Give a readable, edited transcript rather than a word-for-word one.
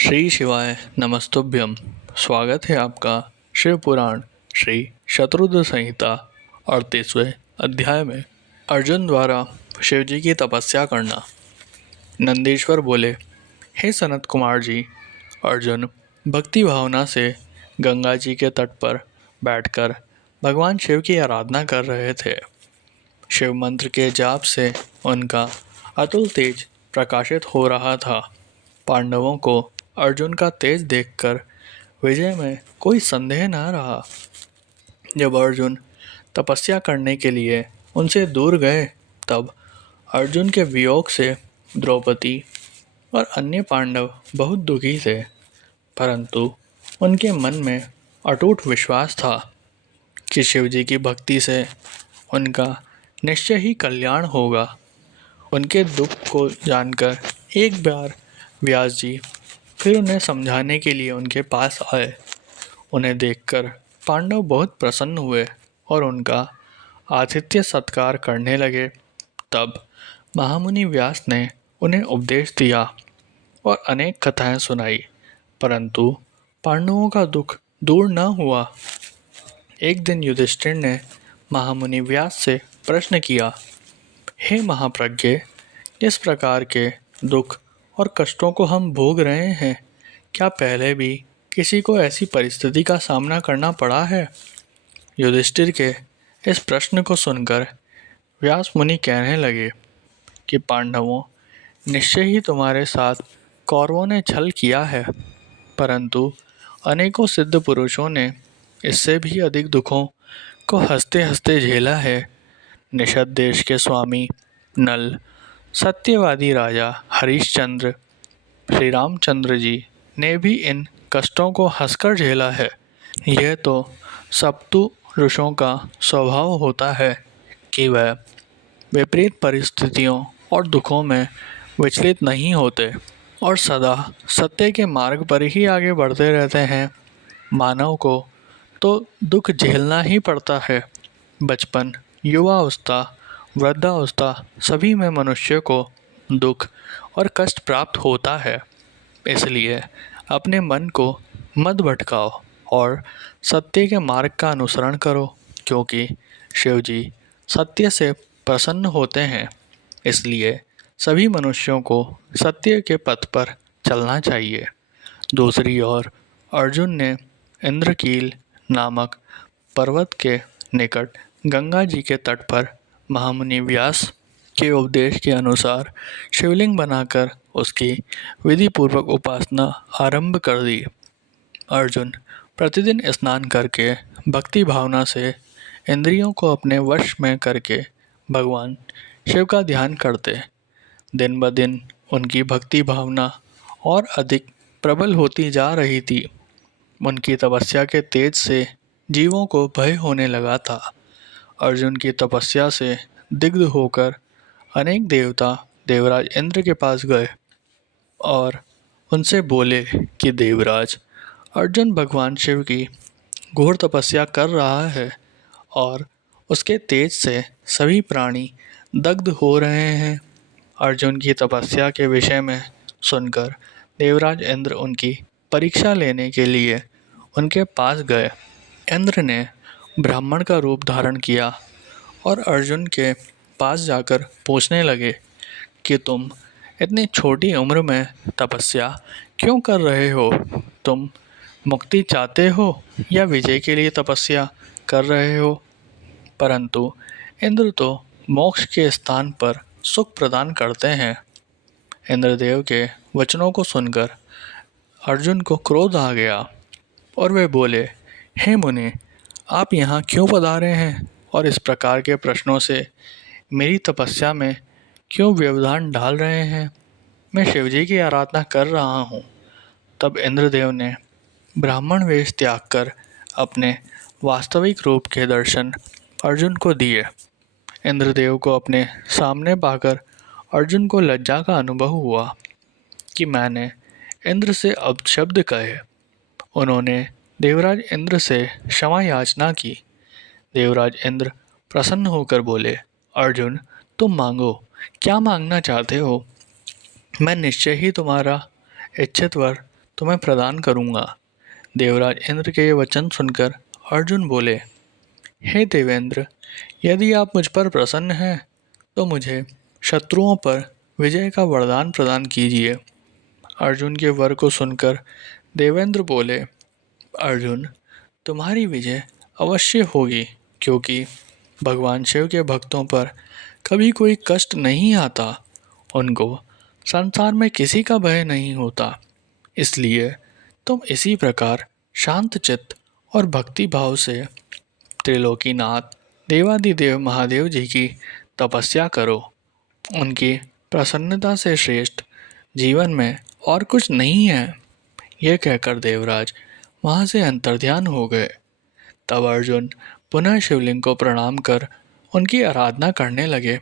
श्री शिवाय नमस्तुभ्यम। स्वागत है आपका शिव पुराण श्री शत्रुद्र संहिता 38वें अध्याय में। अर्जुन द्वारा शिव जी की तपस्या करना। नंदीश्वर बोले, हे सनत कुमार जी। अर्जुन भक्ति भावना से गंगा जी के तट पर बैठकर भगवान शिव की आराधना कर रहे थे। शिव मंत्र के जाप से उनका अतुल तेज प्रकाशित हो रहा था। पांडवों को अर्जुन का तेज देखकर विजय में कोई संदेह न रहा। जब अर्जुन तपस्या करने के लिए उनसे दूर गए, तब अर्जुन के वियोग से द्रौपदी और अन्य पांडव बहुत दुखी थे, परंतु उनके मन में अटूट विश्वास था कि शिव जी की भक्ति से उनका निश्चय ही कल्याण होगा। उनके दुख को जानकर एक बार व्यास जी फिर उन्हें समझाने के लिए उनके पास आए। उन्हें देखकर पांडव बहुत प्रसन्न हुए और उनका आतिथ्य सत्कार करने लगे। तब महामुनि व्यास ने उन्हें उपदेश दिया और अनेक कथाएं सुनाई, परंतु पांडवों का दुख दूर न हुआ। एक दिन युधिष्ठिर ने महामुनि व्यास से प्रश्न किया, हे महाप्रज्ञ, किस प्रकार के दुख और कष्टों को हम भोग रहे हैं? क्या पहले भी किसी को ऐसी परिस्थिति का सामना करना पड़ा है? युधिष्ठिर के इस प्रश्न को सुनकर व्यास मुनि कहने लगे कि पांडवों, निश्चय ही तुम्हारे साथ कौरवों ने छल किया है, परंतु अनेकों सिद्ध पुरुषों ने इससे भी अधिक दुखों को हंसते हंसते झेला है। निषद देश के स्वामी नल, सत्यवादी राजा हरिश्चंद्र, श्री रामचंद्र जी ने भी इन कष्टों को हंसकर झेला है। यह तो सप्तु ऋषियों का स्वभाव होता है कि वह विपरीत परिस्थितियों और दुखों में विचलित नहीं होते और सदा सत्य के मार्ग पर ही आगे बढ़ते रहते हैं। मानव को तो दुख झेलना ही पड़ता है। बचपन, युवावस्था, वृद्धावस्था सभी में मनुष्य को दुख और कष्ट प्राप्त होता है। इसलिए अपने मन को मत भटकाओ और सत्य के मार्ग का अनुसरण करो, क्योंकि शिव जी सत्य से प्रसन्न होते हैं। इसलिए सभी मनुष्यों को सत्य के पथ पर चलना चाहिए। दूसरी ओर अर्जुन ने इंद्रकील नामक पर्वत के निकट गंगा जी के तट पर महामुनि व्यास के उपदेश के अनुसार शिवलिंग बनाकर उसकी विधि पूर्वक उपासना आरंभ कर दी। अर्जुन प्रतिदिन स्नान करके भक्ति भावना से इंद्रियों को अपने वश में करके भगवान शिव का ध्यान करते। दिन ब दिन उनकी भक्ति भावना और अधिक प्रबल होती जा रही थी। उनकी तपस्या के तेज से जीवों को भय होने लगा था। अर्जुन की तपस्या से दिग्ध होकर अनेक देवता देवराज इंद्र के पास गए और उनसे बोले कि देवराज, अर्जुन भगवान शिव की घोर तपस्या कर रहा है और उसके तेज से सभी प्राणी दग्ध हो रहे हैं। अर्जुन की तपस्या के विषय में सुनकर देवराज इंद्र उनकी परीक्षा लेने के लिए उनके पास गए। इंद्र ने ब्राह्मण का रूप धारण किया और अर्जुन के पास जाकर पूछने लगे कि तुम इतनी छोटी उम्र में तपस्या क्यों कर रहे हो? तुम मुक्ति चाहते हो या विजय के लिए तपस्या कर रहे हो? परंतु इंद्र तो मोक्ष के स्थान पर सुख प्रदान करते हैं। इंद्रदेव के वचनों को सुनकर अर्जुन को क्रोध आ गया और वे बोले, हे मुनि, आप यहाँ क्यों पधारे हैं और इस प्रकार के प्रश्नों से मेरी तपस्या में क्यों व्यवधान डाल रहे हैं? मैं शिवजी की आराधना कर रहा हूँ। तब इंद्रदेव ने ब्राह्मण वेश त्याग कर अपने वास्तविक रूप के दर्शन अर्जुन को दिए। इंद्रदेव को अपने सामने पाकर अर्जुन को लज्जा का अनुभव हुआ कि मैंने इंद्र से अपशब्द कहे। उन्होंने देवराज इंद्र से क्षमा याचना की। देवराज इंद्र प्रसन्न होकर बोले, अर्जुन, तुम मांगो, क्या मांगना चाहते हो? मैं निश्चय ही तुम्हारा इच्छित वर तुम्हें प्रदान करूँगा। देवराज इंद्र के ये वचन सुनकर अर्जुन बोले, हे देवेंद्र, यदि आप मुझ पर प्रसन्न हैं तो मुझे शत्रुओं पर विजय का वरदान प्रदान कीजिए। अर्जुन के वर को सुनकर देवेंद्र बोले, अर्जुन, तुम्हारी विजय अवश्य होगी, क्योंकि भगवान शिव के भक्तों पर कभी कोई कष्ट नहीं आता। उनको संसार में किसी का भय नहीं होता। इसलिए तुम इसी प्रकार शांत चित्त और भक्ति भाव से त्रिलोकीनाथ देवादिदेव महादेव जी की तपस्या करो। उनकी प्रसन्नता से श्रेष्ठ जीवन में और कुछ नहीं है। यह कहकर देवराज वहाँ से अंतर्ध्यान हो गए। तब अर्जुन पुनः शिवलिंग को प्रणाम कर उनकी आराधना करने लगे।